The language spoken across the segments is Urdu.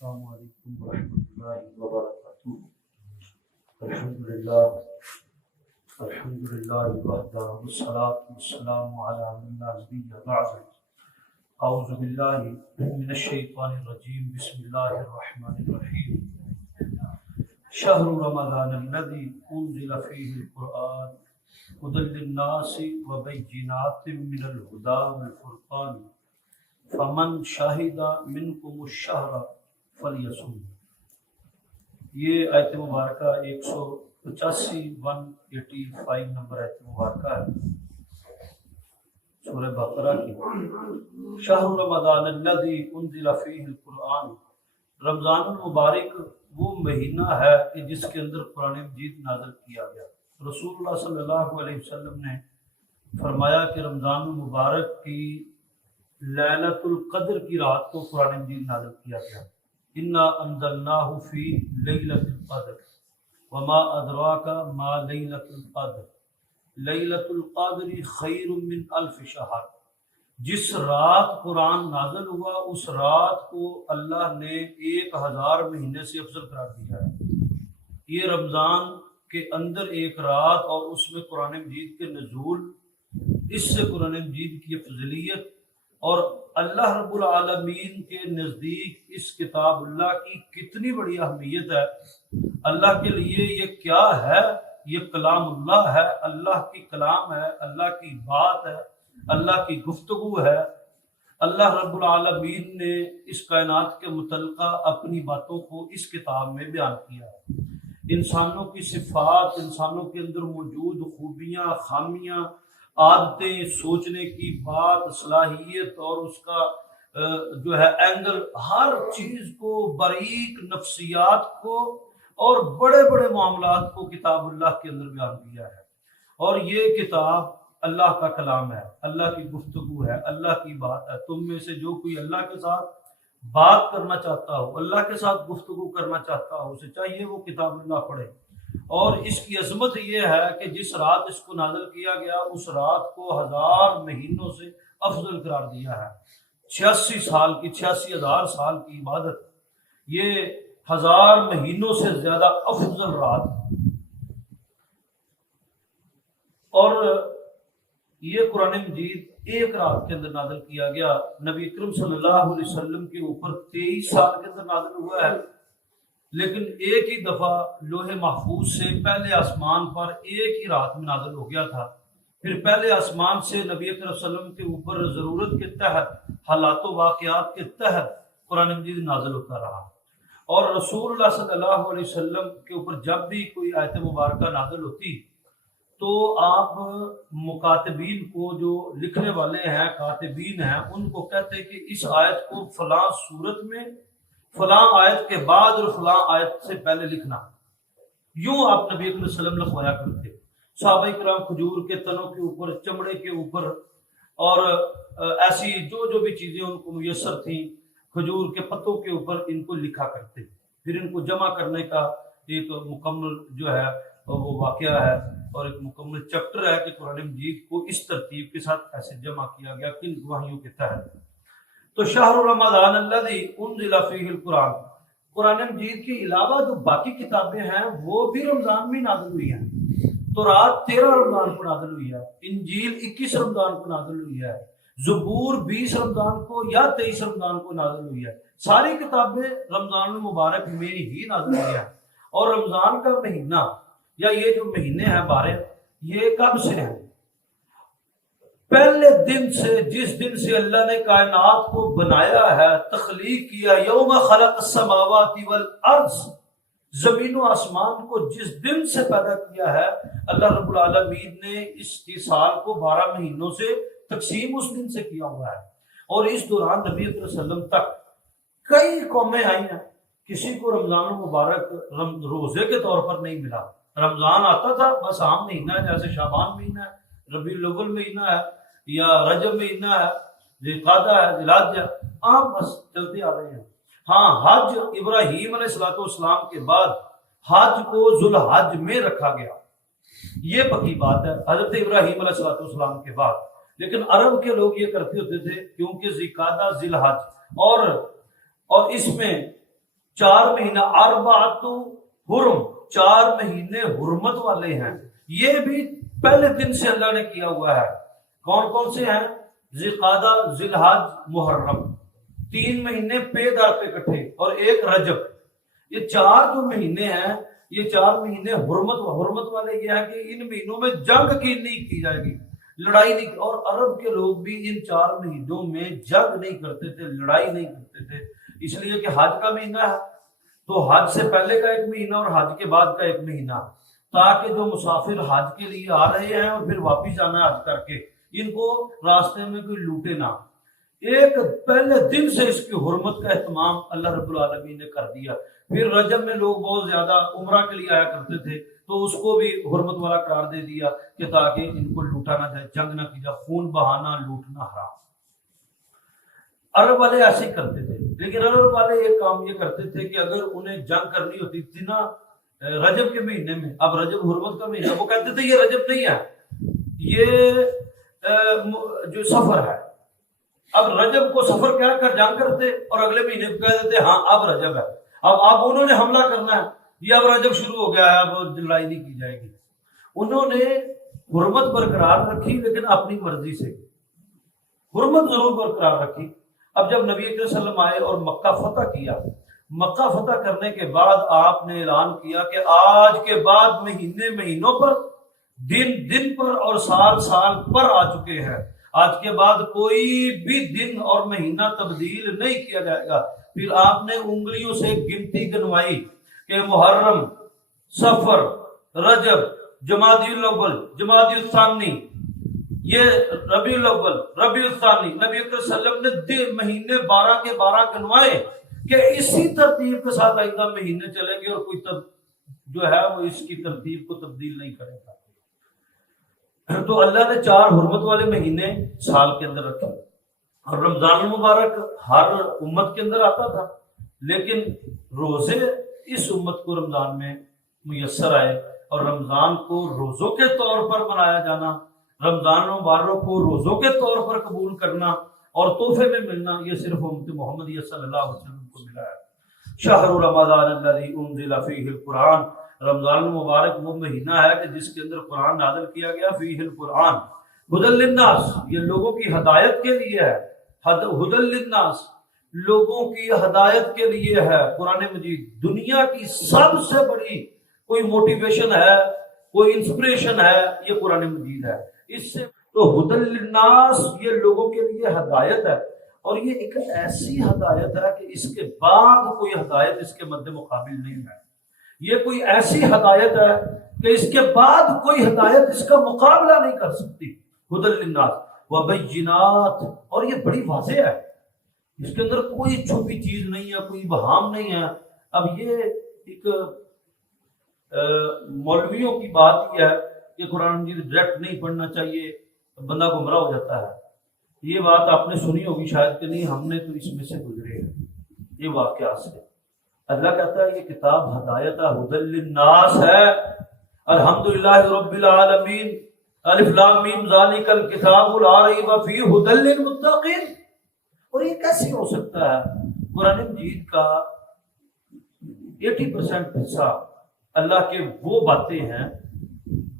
السلام علیکم ورحمۃ اللہ وبرکاتہ۔ الحمدللہ وحدہ والصلاۃ والسلام علی من لا نبی بعد۔ اعوذ باللہ من الشیطان الرجیم، بسم اللہ الرحمن الرحیم۔ شہر رمضان الذی انزل فیہ القرآن ھدی للناس وبینات من الھدی والفرقان فمن شہد منکم الشہر فلیصم۔ یہ آیت مبارکہ 185 نمبر آیت مبارکہ ہے سورہ بقرہ کی۔ شہر رمضان الذی انزل فیہ القرآن، رمضان المبارک وہ مہینہ ہے کہ جس کے اندر قرآن مجید نازل کیا گیا۔ رسول اللہ صلی اللہ علیہ وسلم نے فرمایا کہ رمضان المبارک کی لیلۃ القدر کی رات کو قرآن مجید نازل کیا گیا۔ انا انزلناہ فی لیلۃ القدر وما ادراک ما لیلۃ القدر لیلۃ القدر خیر من الف شہر۔ جس رات قرآن نازل ہوا اس رات کو اللہ نے 1000 مہینے سے افضل قرار دیا ہے۔ یہ رمضان کے اندر ایک رات اور اس میں قرآن مجید کے نزول، اس سے قرآن مجید کی فضیلت اور اللہ رب العالمین کے نزدیک اس کتاب اللہ کی کتنی بڑی اہمیت ہے۔ اللہ کے لیے یہ کیا ہے؟ یہ کلام اللہ ہے، اللہ کی کلام ہے، اللہ کی بات ہے، اللہ کی گفتگو ہے۔ اللہ رب العالمین نے اس کائنات کے متعلقہ اپنی باتوں کو اس کتاب میں بیان کیا ہے۔ انسانوں کی صفات، انسانوں کے اندر موجود خوبیاں، خامیاں، عادتیں، سوچنے کی بات، صلاحیت اور اس کا جو ہے اینگل، ہر چیز کو، باریک نفسیات کو اور بڑے بڑے معاملات کو کتاب اللہ کے اندر بیان کیا ہے۔ اور یہ کتاب اللہ کا کلام ہے، اللہ کی گفتگو ہے، اللہ کی بات ہے۔ تم میں سے جو کوئی اللہ کے ساتھ بات کرنا چاہتا ہو، اللہ کے ساتھ گفتگو کرنا چاہتا ہو، اسے چاہیے وہ کتاب اللہ پڑھے۔ اور اس کی عظمت یہ ہے کہ جس رات اس کو نازل کیا گیا اس رات کو 1000 مہینوں سے افضل قرار دیا ہے۔ 86,000 سال کی عبادت، یہ 1000 مہینوں سے زیادہ افضل رات۔ اور یہ قرآن مجید ایک رات کے اندر نازل کیا گیا۔ نبی اکرم صلی اللہ علیہ وسلم کے اوپر 23 سال کے اندر نازل ہوا ہے، لیکن ایک ہی دفعہ لوح محفوظ سے پہلے آسمان پر ایک ہی رات میں نازل ہو گیا تھا۔ پھر پہلے آسمان سے نبی اکرم صلی اللہ علیہ وسلم کے اوپر ضرورت کے تحت، حالات و واقعات کے تحت قرآن مجید نازل ہوتا رہا۔ اور رسول اللہ صلی اللہ علیہ وسلم کے اوپر جب بھی کوئی آیت مبارکہ نازل ہوتی تو آپ مکاتبین کو، جو لکھنے والے ہیں، کاتبین ہیں، ان کو کہتے کہ اس آیت کو فلاں صورت میں، فلاں آیت کے بعد اور فلاں آیت سے پہلے لکھنا۔ یوں آپ نبی صلی اللہ علیہ وسلم لکھوایا کرتے۔ صحابہ کرام کھجور کے تنوں کے اوپر، چمڑے کے اوپر اور ایسی جو بھی چیزیں ان کو میسر تھیں، کھجور کے پتوں کے اوپر ان کو لکھا کرتے۔ پھر ان کو جمع کرنے کا ایک مکمل جو ہے وہ واقعہ ہے اور ایک مکمل چیپٹر ہے کہ قرآن مجید کو اس ترتیب کے ساتھ ایسے جمع کیا گیا، کن گواہیوں کے تحت۔ تو شہر رمضان الذی انزل فیہ القرآن، قرآن مجید کے علاوہ جو باقی کتابیں ہیں وہ بھی رمضان میں نازل ہوئی ہیں۔ تو رات 13 رمضان کو نازل ہوئی ہے، انجیل 21 رمضان کو نازل ہوئی ہے، زبور 20 رمضان کو یا 23 رمضان کو نازل ہوئی ہے۔ ساری کتابیں رمضان المبارک میں ہی نازل ہوئی ہیں۔ اور رمضان کا مہینہ یا یہ جو مہینے ہیں 12، یہ کب سے ہیں؟ پہلے دن سے، جس دن سے اللہ نے کائنات کو بنایا ہے، تخلیق کیا، یوم خلق السماوات والارض، زمین و آسمان کو جس دن سے پیدا کیا ہے، اللہ رب العالمین نے اس کی سال کو 12 مہینوں سے تقسیم اس دن سے کیا ہوا ہے۔ اور اس دوران نبی صلی اللہ علیہ وسلم تک کئی قومیں آئی ہیں، کسی کو رمضان المبارک روزے کے طور پر نہیں ملا۔ رمضان آتا تھا بس عام مہینہ ہے، جیسے شعبان مہینہ ہے، ربیع الاول مہینہ ہے یا رجب مہینہ ہے، ذوالقعدہ ہے، ذوالحجہ، عام بس چلتے آ رہے ہیں۔ ہاں، حج ابراہیم علیہ السلام کے بعد حج کو ذوالحج میں رکھا گیا، یہ پکی بات ہے، حضرت ابراہیم علیہ السلام کے بعد۔ لیکن عرب کے لوگ یہ کرتے ہوتے تھے کیونکہ ذوالقعدہ، ذوالحج اور اس میں 4 مہینہ اربعۃ حرم، 4 مہینے حرمت والے ہیں، یہ بھی پہلے دن سے اللہ نے کیا ہوا ہے۔ کون کون سے ہیں؟ ذوالقعدہ، ذوالحج، محرم، 3 مہینے پے دار پہ کٹھے، اور ایک رجب۔ یہ 4 جو مہینے ہیں، یہ 4 مہینے حرمت والے یہ ہیں کہ ان مہینوں میں جنگ کی نہیں کی جائے گی، لڑائی نہیں، اور عرب کے لوگ بھی ان 4 مہینوں میں جنگ نہیں کرتے تھے، لڑائی نہیں کرتے تھے، اس لیے کہ حج کا مہینہ ہے تو حج سے پہلے کا 1 مہینہ اور حج کے بعد کا 1 مہینہ، تاکہ جو مسافر حج کے لیے آ رہے ہیں اور پھر واپس جانا ہے حج کر کے، ان کو راستے میں کوئی لوٹے نہ۔ ایک پہلے دن سے اس کی حرمت کا اہتمام اللہ رب العالمین نے کر دیا۔ پھر رجب میں لوگ بہت زیادہ عمرہ کے لیے آیا کرتے تھے تو اس کو بھی حرمت والا قرار دے دیا کہ تاکہ ان کو لوٹا نہ جائے، جنگ نہ کی جائے، خون بہانا، لوٹنا حرام۔ عرب والے ایسے ہی کرتے تھے، لیکن عرب والے ایک کام یہ کرتے تھے کہ اگر انہیں جنگ کرنی ہوتی تھی نا رجب کے مہینے میں، اب رجب حرمت کا مہینہ، وہ کہتے تھے یہ رجب نہیں ہے، یہ جو سفر ہے، اب رجب کو سفر کہہ کر جنگ کرتے اور اگلے مہینے کو کہہ دیتے ہاں اب رجب ہے، اب انہوں نے حملہ کرنا ہے، یہ اب رجب شروع ہو گیا ہے، اب لڑائی نہیں کی جائے گی۔ انہوں نے حرمت برقرار رکھی لیکن اپنی مرضی سے، حرمت ضرور برقرار رکھی۔ اب جب نبی اکرم صلی اللہ علیہ وسلم آئے اور مکہ فتح کیا، مکہ فتح کرنے کے بعد آپ نے اعلان کیا کہ آج کے بعد مہینوں پر، دن پر اور سال پر آ چکے ہیں، آج کے بعد کوئی بھی دن اور مہینہ تبدیل نہیں کیا جائے گا۔ پھر آپ نے انگلیوں سے گنتی گنوائی کہ محرم، صفر، رجب، جمادی الاول، جمادی الثانی، یہ ربیع الاول، ربیع الثانی، نبی اکرم صلی اللہ علیہ وسلم نے مہینے 12 کے 12 گنوائے کہ اسی ترتیب کے ساتھ آئندہ مہینے چلیں گے اور کوئی جو ہے وہ اس کی ترتیب کو تبدیل نہیں کرے گا۔ تو اللہ نے 4 حرمت والے مہینے سال کے اندر رکھے، اور رمضان المبارک ہر امت کے اندر آتا تھا، لیکن روزے اس امت کو رمضان میں میسر آئے، اور رمضان کو روزوں کے طور پر منایا جانا، رمضان مبارک کو روزوں کے طور پر قبول کرنا اور تحفے میں ملنا، یہ صرف امت محمدیہ صلی اللہ علیہ وسلم کو ملا ہے۔ شہر رمضان الذی انزل فیہ القرآن، رمضان المبارک وہ مہینہ ہے کہ جس کے اندر قرآن نازل کیا گیا، فیہ القرآن ھدی للناس، یہ لوگوں کی ہدایت کے لیے ہے، ھدی للناس، لوگوں کی ہدایت کے لیے ہے قرآن مجید۔ دنیا کی سب سے بڑی کوئی موٹیویشن ہے، کوئی انسپریشن ہے، یہ قرآن مجید ہے۔ اس سے تو ھدی للناس یہ لوگوں کے لیے ہدایت ہے، اور یہ ایک ایسی ہدایت ہے کہ اس کے بعد کوئی ہدایت اس کے مد مقابل نہیں ہے۔ یہ کوئی ایسی ہدایت ہے کہ اس کے بعد کوئی ہدایت اس کا مقابلہ نہیں کر سکتی۔ ھدی للناس وبینات، اور یہ بڑی واضح ہے، اس کے اندر کوئی چھپی چیز نہیں ہے، کوئی ابہام نہیں ہے۔ اب یہ ایک مولویوں کی بات یہ ہے کہ قرآن مجید ڈائریکٹ نہیں پڑھنا چاہیے، بندہ گمراہ ہو جاتا ہے۔ یہ بات آپ نے سنی ہوگی شاید کہ نہیں، ہم نے تو اس میں سے گزرے ہیں یہ واقعات سے۔ اللہ کہتا ہے یہ کتاب ہدایت ھدی للناس ہے، الحمدللہ رب العالمین، الف لام میم ذالک الکتاب لا ریب فیہ ھدی للمتقین۔ اور یہ کیسے ہو سکتا ہے؟ قرآن مجید کا 80% حصہ اللہ کے وہ باتیں ہیں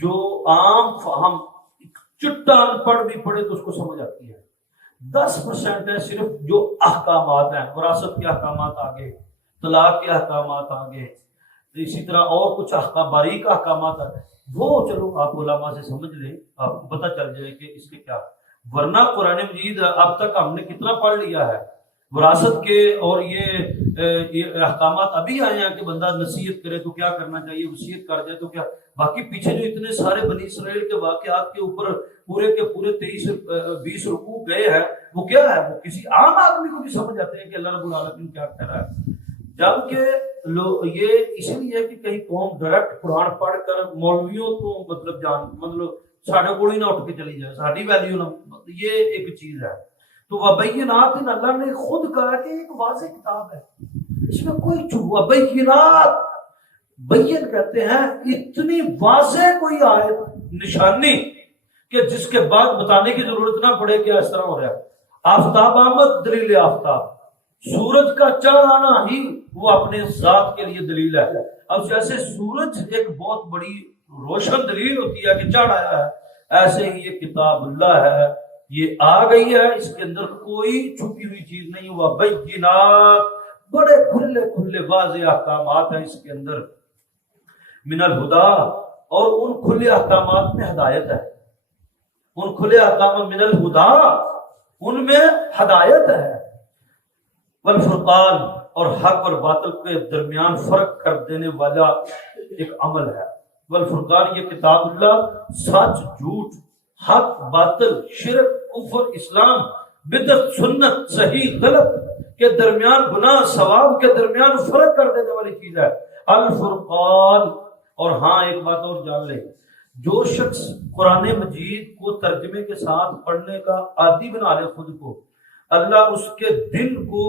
جو عام ہم چٹا ان پڑھ بھی پڑھے تو اس کو سمجھ آتی ہے، 10% ہے صرف جو احکامات ہیں، وراثت کے احکامات آگے، طلاق کے احکامات آگے، اسی طرح اور کچھ احکام باریک احکامات ہیں، وہ چلو آپ علماء سے سمجھ لیں، آپ کو پتہ چل جائے کہ اس کے کیا۔ ورنہ قرآن مجید اب تک ہم نے کتنا پڑھ لیا ہے وراثت کے، اور یہ احکامات ابھی آئے ہیں کہ بندہ نصیحت کرے تو کیا کرنا چاہیے، وصیت کر جائے تو کیا۔ باقی پیچھے جو اتنے سارے بنی اسرائیل کے واقعات کے اوپر پورے کے پورے 23-20 رکوع گئے ہیں، وہ کیا ہے، وہ کسی عام آدمی کو بھی سمجھ آتے ہیں کہ اللہ رب العالمین کیا کہہ رہا ہے۔ جبکہ یہ اس لیے کہ کہیں قوم ڈائریکٹ قرآن پڑھ کر مولویوں تو مطلب ساڑھے کوڑی نہ اٹھ کے چلی جائے، ساڑھی ویلیو نہ، یہ ایک چیز ہے۔ تو وبینات، اللہ نے خود کہا کہ ایک واضح کتاب ہے، اس میں کوئی وبینات، بین کہتے ہیں اتنی واضح کوئی آیت نشانی کہ جس کے بعد بتانے کی ضرورت نہ پڑے کہ اس طرح ہو رہا ہے۔ آفتاب آمد دلیل آفتاب، سورج کا چڑھ آنا ہی وہ اپنے ذات کے لیے دلیل ہے۔ اب جیسے سورج ایک بہت بڑی روشن دلیل ہوتی ہے کہ چڑھ آیا ہے، ایسے ہی یہ کتاب اللہ ہے، یہ آ گئی ہے، اس کے اندر کوئی چھپی ہوئی چیز نہیں ہوا، بینات بڑے کھلے کھلے واضح احکامات ہیں اس کے اندر، من الہدا، اور ان کھلے احکامات میں ہدایت ہے، ان کھلے احکام من الہدا ان میں ہدایت ہے، والفرقان، اور حق اور باطل کے درمیان فرق کر دینے والا ایک عمل ہے۔ والفرقان یہ کتاب اللہ سچ جھوٹ، حق باطل، شرک کفر اسلام، بدعت سنت، صحیح غلط کے درمیان، گناہ ثواب کے درمیان فرق کر دینے والی چیز ہے الفرقان۔ اور ہاں ایک بات اور جان لیں، جو شخص قرآن مجید کو ترجمے کے ساتھ پڑھنے کا عادی بنا لے خود کو، اللہ اس کے دل کو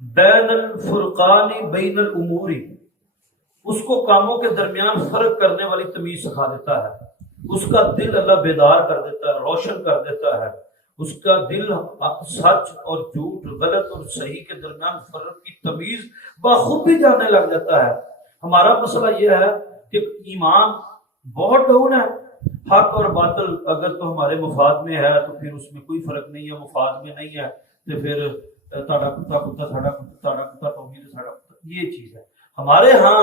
بین الفرقان بین الامور، اس کو کاموں کے درمیان فرق کرنے والی تمیز سکھا دیتا ہے، اس کا دل اللہ بیدار کر دیتا ہے، روشن کر دیتا ہے، اس کا دل سچ اور جھوٹ، غلط اور صحیح کے درمیان فرق کی تمیز بخوبی جاننے لگ جاتا ہے۔ ہمارا مسئلہ یہ ہے کہ ایمان بہت ڈاؤن ہے، حق اور باطل اگر تو ہمارے مفاد میں ہے تو پھر اس میں کوئی فرق نہیں ہے، مفاد میں نہیں ہے تو پھر تاڑا کتا کتا تھاڑا کتا تاڑا کتا ٹومی تو تھاڑا کتا، یہ چیز ہے ہمارے ہاں۔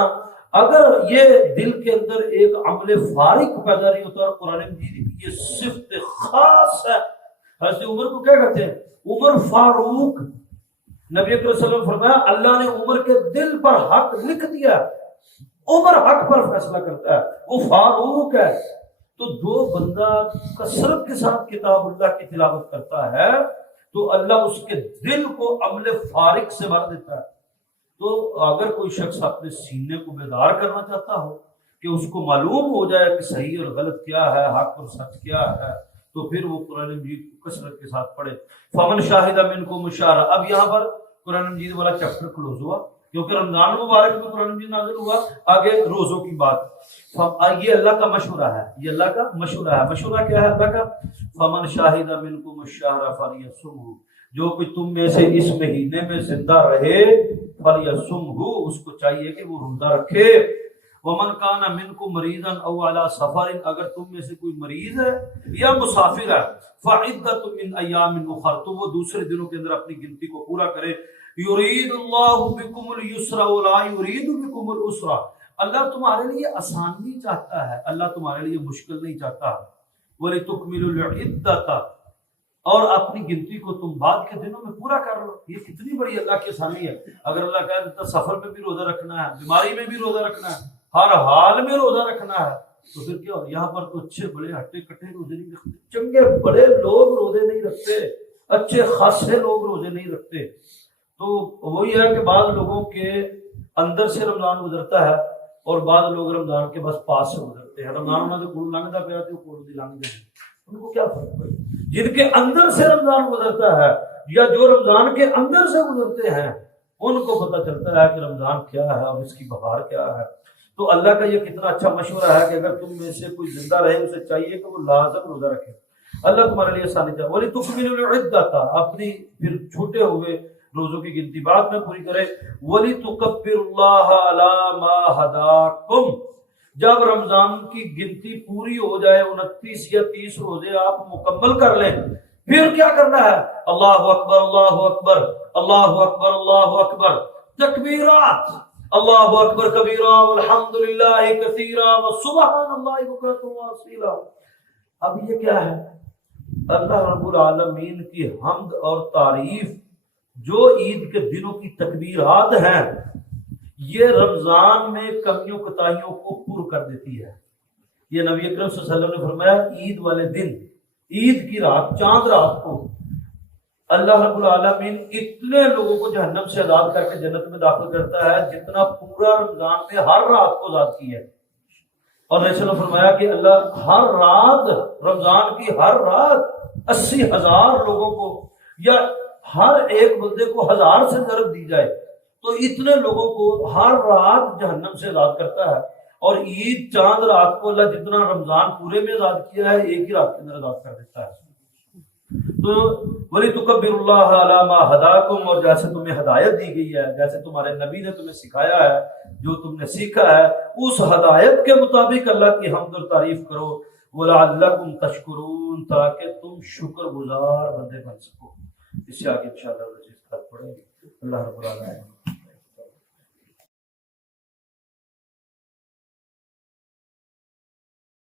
اگر یہ دل کے اندر ایک عمل فارق پیدا نہیں ہوتا، اور قرآن مجید کی یہ صفت خاص ہے۔ حضرت عمر کو کیا کہتے ہیں؟ عمر فاروق۔ نبی اکرم صلی اللہ علیہ وسلم فرمایا اللہ نے عمر کے دل پر حق لکھ دیا، عمر حق پر فیصلہ کرتا ہے، وہ فاروق ہے۔ تو جو بندہ کثرت کے ساتھ کتاب اللہ کی تلاوت کرتا ہے تو اللہ اس کے دل کو عمل فارق سے بھر دیتا ہے۔ تو اگر کوئی شخص اپنے سینے کو بیدار کرنا چاہتا ہو کہ اس کو معلوم ہو جائے کہ صحیح اور غلط کیا ہے، حق اور سچ کیا ہے، تو پھر وہ قرآن مجید کو کثرت کے ساتھ پڑھے۔ فمن شاہد منکم الشہر، اب یہاں پر قرآن مجید والا چیپٹر کلوز ہوا، کیونکہ رمضان مبارک میں قرآن مجید نازل ہوا، آگے روزوں کی بات۔ یہ اللہ کا مشورہ ہے، یہ اللہ کا مشورہ ہے۔ مشورہ کیا ہے اللہ کا؟ فمن شاہد منکم الشہر فلیصمہ، جو کوئی تم میں سے اس مہینے میں زندہ رہے فلیصمہ، اس کو چاہیے کہ وہ روزہ رکھے۔ ومن کان منکم مریضا او علی سفر، اگر تم میں سے کوئی مریض ہے یا مسافر ہے، فعدۃ من ایام اخر، تو وہ دوسرے دنوں کے اندر اپنی گنتی کو پورا کرے۔ یرید اللہ بکم اليسر ولا یرید بکم العسر، اللہ تمہارے لیے آسانی چاہتا ہے، اللہ تمہارے لیے مشکل نہیں چاہتا۔ ولتکملوا العدۃ، اور اپنی گنتی کو تم بعد کے دنوں میں پورا کر لو۔ یہ کتنی بڑی اللہ کی آسانی ہے۔ اگر اللہ کہہ دیتا سفر میں بھی روزہ رکھنا ہے، بیماری میں بھی روزہ رکھنا ہے، ہر حال میں روزہ رکھنا ہے، تو پھر کیا ہو؟ یہاں پر تو اچھے بڑے ہٹے کٹے روزے نہیں رکھتے، چنگے بڑے لوگ روزے نہیں رکھتے، اچھے خاصے لوگ روزے نہیں رکھتے۔ تو وہی ہے کہ بعض لوگوں کے اندر سے رمضان گزرتا ہے اور بعض لوگ رمضان کے بس پاس سے گزرتے ہیں۔ رمضان انہوں نے کوڑ لنگتا پیا تو کوڑ دی لنگ دے، ان کو کیا فرق پڑے؟ جن کے اندر سے رمضان گزرتا ہے یا جو رمضان کے اندر سے گزرتے ہیں ان کو پتہ چلتا ہے کہ رمضان کیا ہے اور اس کی بہار کیا ہے۔ تو اللہ کا یہ کتنا اچھا مشورہ ہے کہ اگر تم میں سے کوئی زندہ رہے اسے چاہیے کہ وہ لازم روزہ رکھے۔ اللہ تمہارے لیے آسانی چاہے۔ وَلِتُكْمِلُوا الْعِدَّةَ، اپنی پھر چھوٹے ہوئے روزوں کی گنتی بعد میں پوری کرے۔ وَلِتُكَبِّرُوا اللَّهَ عَلَى مَا هَدَاكُمْ، جب رمضان کی گنتی پوری ہو جائے، 29 یا 30 روزے آپ مکمل کر لیں، پھر کیا کرنا ہے؟ اللہ اکبر اللہ اکبر اللہ اکبر اللہ اکبر، تکبیرات، اللہ اکبر کبیرہ والحمد للہ کثیرہ وسبحان اللہ بکرۃ واصیلا۔ اب یہ کیا ہے؟ اللہ رب العالمین کی حمد اور تعریف جو عید کے دنوں کی تکبیرات ہیں، یہ رمضان میں کمیوں کوتاہیوں کو پر کر دیتی ہے۔ یہ نبی اکرم صلی اللہ علیہ وسلم نے فرمایا عید والے دن، عید کی رات، چاند رات کو اللہ رب العالمین اتنے لوگوں کو جہنم سے آزاد کر کے جنت میں داخل کرتا ہے جتنا پورا رمضان میں ہر رات کو آزاد کی ہے۔ اور نبی صلی اللہ علیہ وسلم نے فرمایا کہ اللہ ہر رات، رمضان کی ہر رات 80,000 لوگوں کو، یا ہر ایک بندے کو 1000 سے ضرب دی جائے تو اتنے لوگوں کو ہر رات جہنم سے آزاد کرتا ہے۔ اور عید چاند رات کو اللہ جتنا رمضان پورے میں آزاد کیا ہے ایک ہی رات کے اندر آزاد کر دیتا ہے۔ تو ولی تکبر اللہ علی ما ہداکم، اور جیسے تمہیں ہدایت دی گئی ہے، جیسے تمہارے نبی نے تمہیں سکھایا ہے، جو تم نے سیکھا ہے اس ہدایت کے مطابق اللہ کی حمد اور تعریف کرو، وَلَعَلَّكُمْ تَشْكُرُونَ، تاکہ تم شکر گزار بندے بن سکو۔ اس سے آگے انشاءاللہ کل پڑھیں گے۔ اللہ رب العالمین